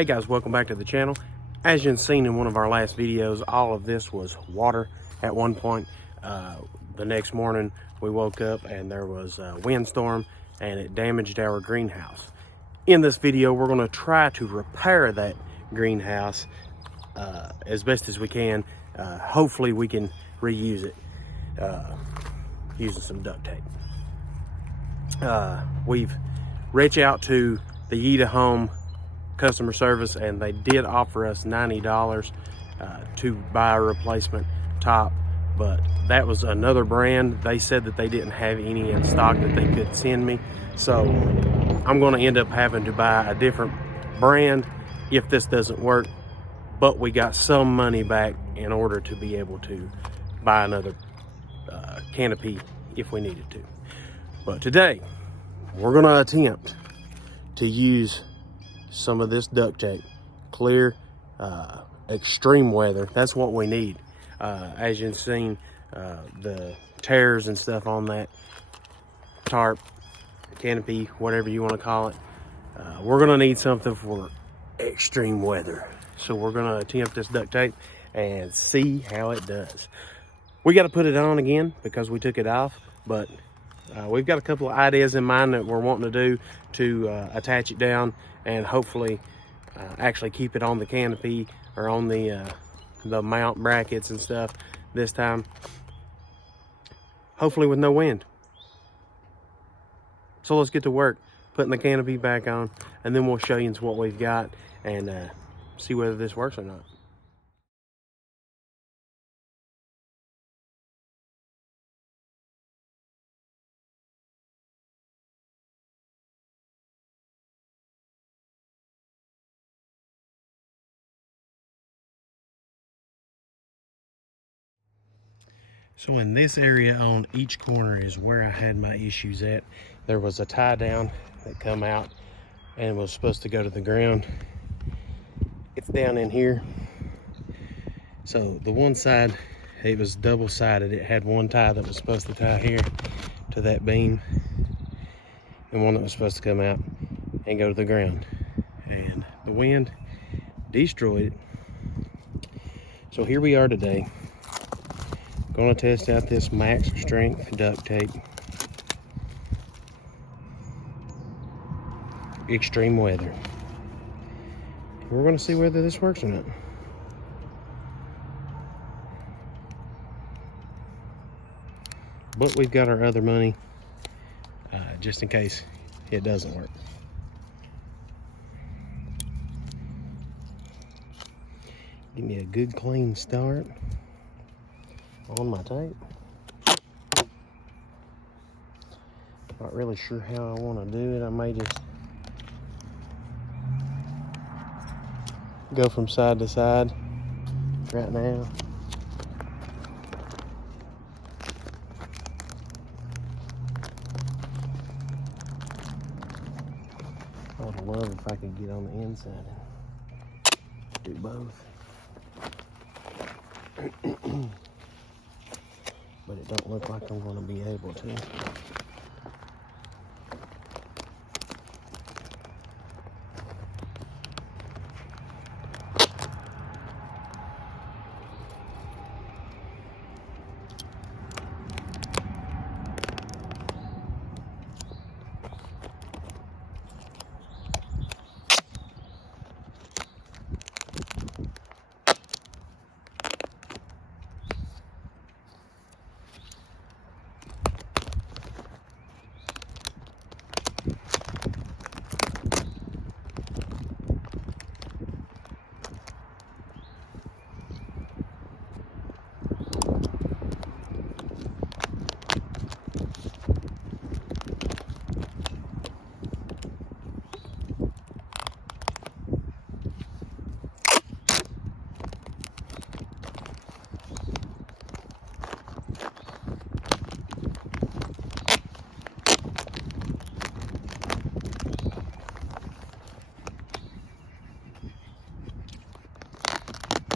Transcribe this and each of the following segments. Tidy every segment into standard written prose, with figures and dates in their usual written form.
Hey guys, welcome back to the channel. As you've seen in one of our last videos, all of this was water at one point. The next morning we woke up and there was a windstorm and it damaged our greenhouse. In this video, we're going to try to repair that greenhouse as best as we can. Hopefully we can reuse it using some duct tape. We've reached out to the Yita Home customer service and they did offer us $90 to buy a replacement top, but that was another brand. They said that they didn't have any in stock that they could send me, so I'm going to end up having to buy a different brand if this doesn't work. But we got some money back in order to be able to buy another canopy if we needed to. But today we're going to attempt to use some of this duct tape. Clear extreme weather, that's what we need. As you've seen, the tears and stuff on that tarp, canopy, whatever you want to call it, we're gonna need something for extreme weather. So we're gonna attempt this duct tape and see how it does. We got to put it on again because we took it off, but we've got a couple of ideas in mind that we're wanting to do to attach it down and hopefully actually keep it on the canopy or on the mount brackets and stuff this time, hopefully with no wind. So let's get to work putting the canopy back on, and then we'll show you what we've got and see whether this works or not. So in this area on each corner is where I had my issues at. There was a tie down that come out and was supposed to go to the ground. It's down in here. So the one side, it was double-sided. It had one tie that was supposed to tie here to that beam and one that was supposed to come out and go to the ground. And the wind destroyed it. So here we are today. Going to test out this max strength duct tape. Extreme weather. We're going to see whether this works or not. But we've got our other money just in case it doesn't work. Give me a good clean start on my tape. Not really sure how I want to do it. I may just go from side to side right now. I would love if I could get on the inside and do both. But it don't look like I'm going to be able to.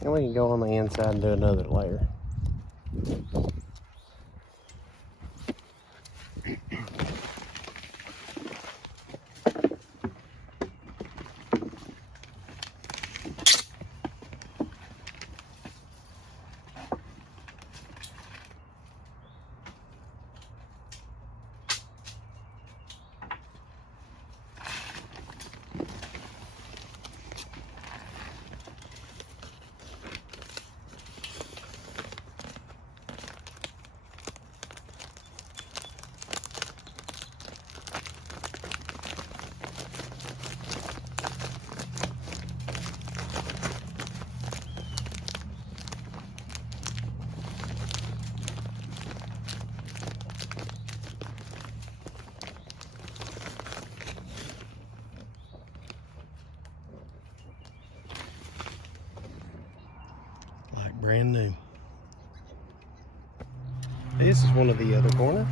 And we can go on the inside and do another layer. Brand new. This is one of the other corners.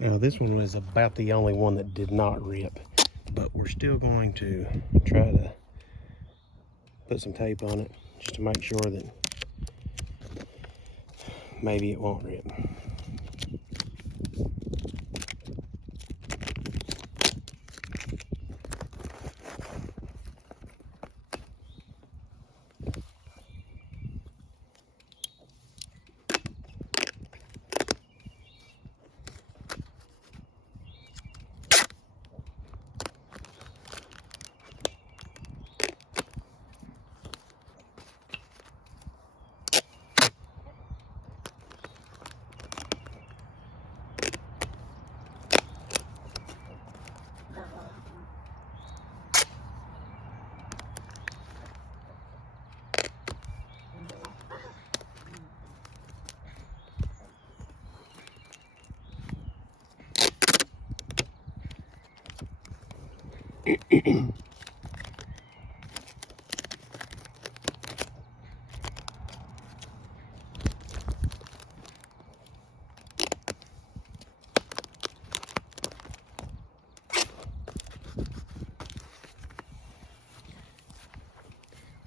Now this one was about the only one that did not rip, but we're still going to try to put some tape on it just to make sure that maybe it won't rip.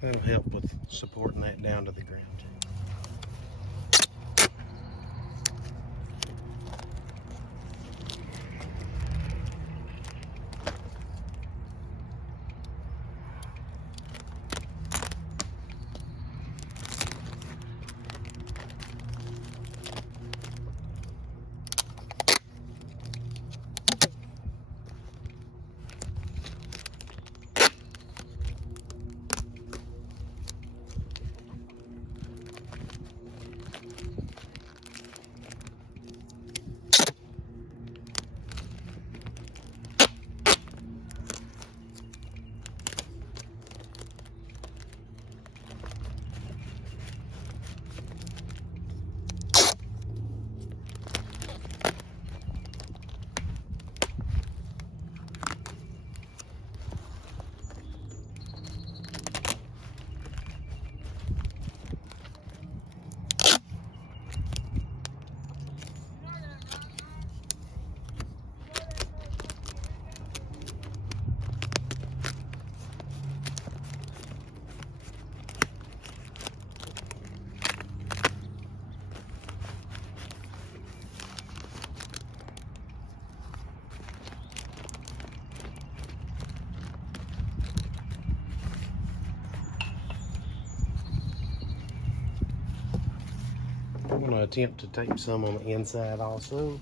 That'll help with supporting that down to the ground. going to attempt to tape some on the inside also.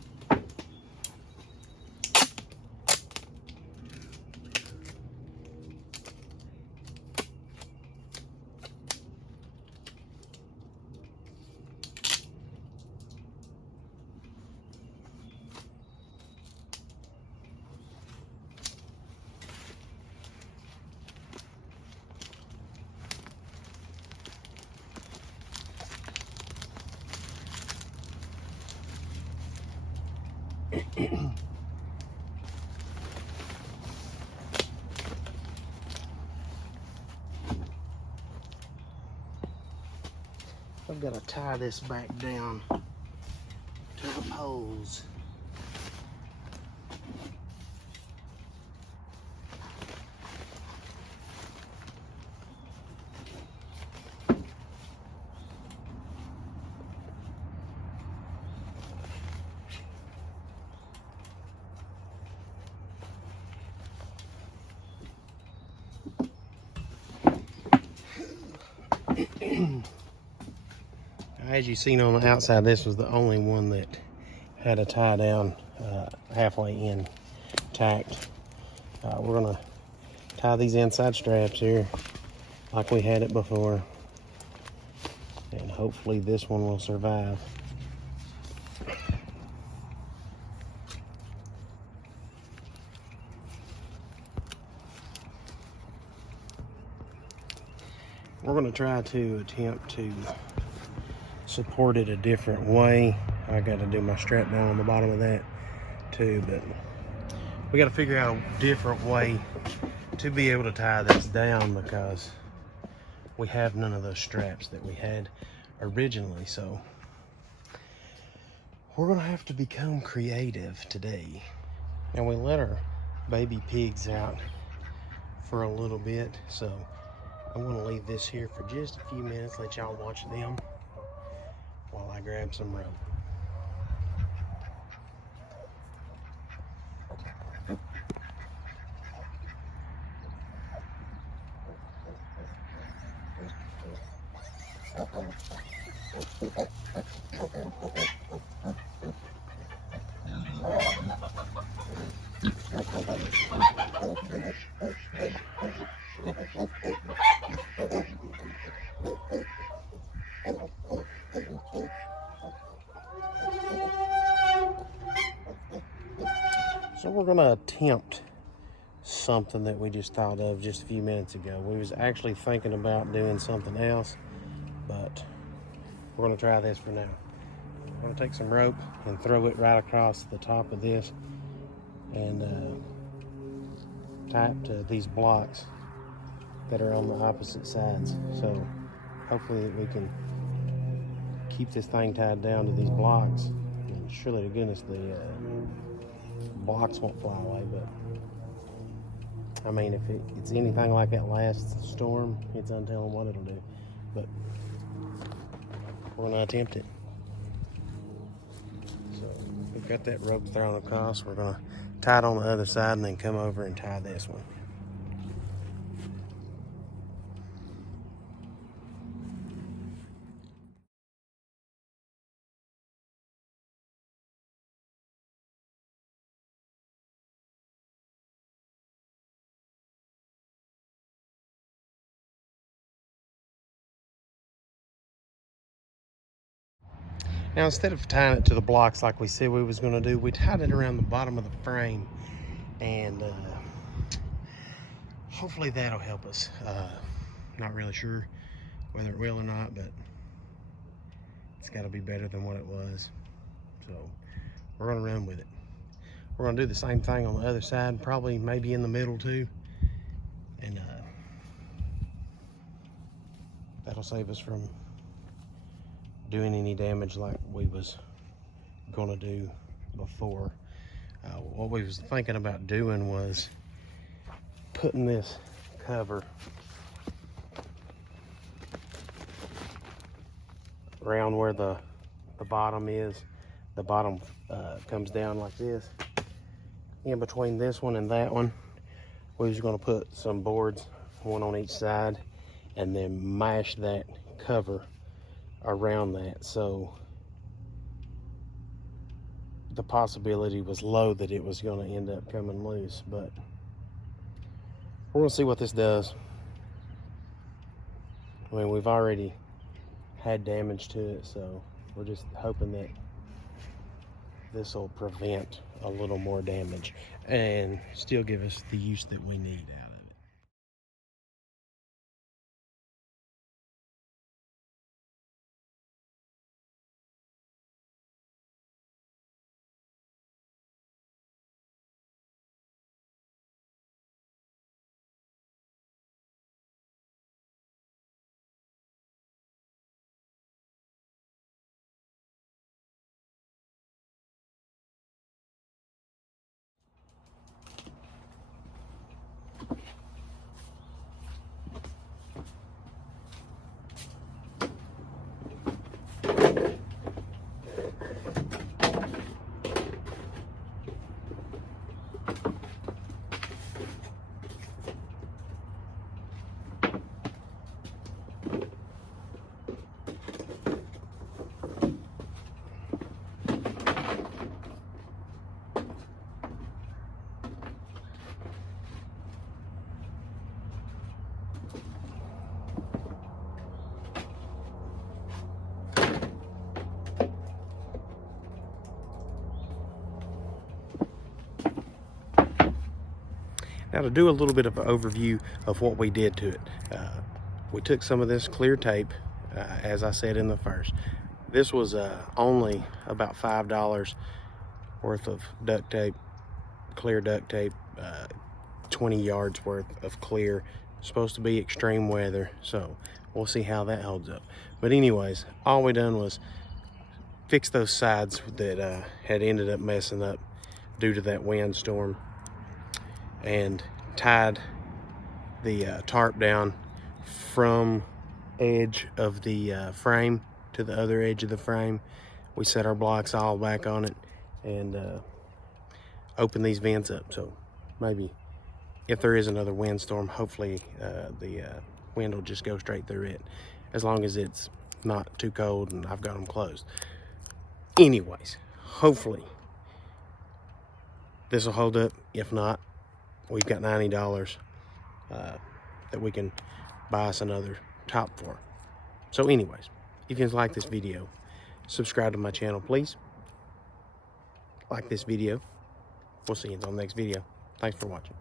I've got to tie this back down to the poles. As you seen on the outside, this was the only one that had a tie down halfway intact. We're gonna tie these inside straps here like we had it before, and hopefully this one will survive. We're gonna try to attempt to support it a different way. I got to do my strap down on the bottom of that too, but we got to figure out a different way to be able to tie this down, because we have none of those straps that we had originally. So we're gonna have to become creative today. And we let our baby pigs out for a little bit, so I'm gonna leave this here for just a few minutes, let y'all watch them while I grab some rope. So we're gonna attempt something that we just thought of just a few minutes ago. We was actually thinking about doing something else, but we're gonna try this for now. We're gonna take some rope and throw it right across the top of this and tie it to these blocks that are on the opposite sides. So hopefully we can keep this thing tied down to these blocks, and surely to goodness the blocks won't fly away. But I mean, if it's anything like that last storm, it's untelling what it'll do. But we're gonna attempt it. So we've got that rope thrown across. We're gonna tie it on the other side and then come over and tie this one. Now, instead of tying it to the blocks like we said we was going to do, we tied it around the bottom of the frame, and hopefully that'll help us. Not really sure whether it will or not, but it's got to be better than what it was. So we're going to run with it. We're going to do the same thing on the other side, probably maybe in the middle too, and that'll save us from doing any damage like we was gonna do before. What we was thinking about doing was putting this cover around where the bottom is. The bottom comes down like this. In between this one and that one, we was gonna put some boards, one on each side, and then mash that cover around that. So the possibility was low that it was going to end up coming loose, but we're going to see what this does. I mean, we've already had damage to it, so we're just hoping that this will prevent a little more damage and still give us the use that we need out of it. Now, to do a little bit of an overview of what we did to it, we took some of this clear tape, as I said in the first. This was only about $5 worth of duct tape, clear duct tape, 20 yards worth of clear. Supposed to be extreme weather, so we'll see how that holds up. But anyways, all we done was fix those sides that had ended up messing up due to that windstorm, and tied the tarp down from edge of the frame to the other edge of the frame. We set our blocks all back on it and open these vents up, so maybe if there is another windstorm, hopefully the wind will just go straight through it, as long as it's not too cold and I've got them closed. Anyways, hopefully this will hold up. If not, we've got $90 that we can buy us another top for. So anyways, if you guys like this video, subscribe to my channel, please. Like this video. We'll see you in the next video. Thanks for watching.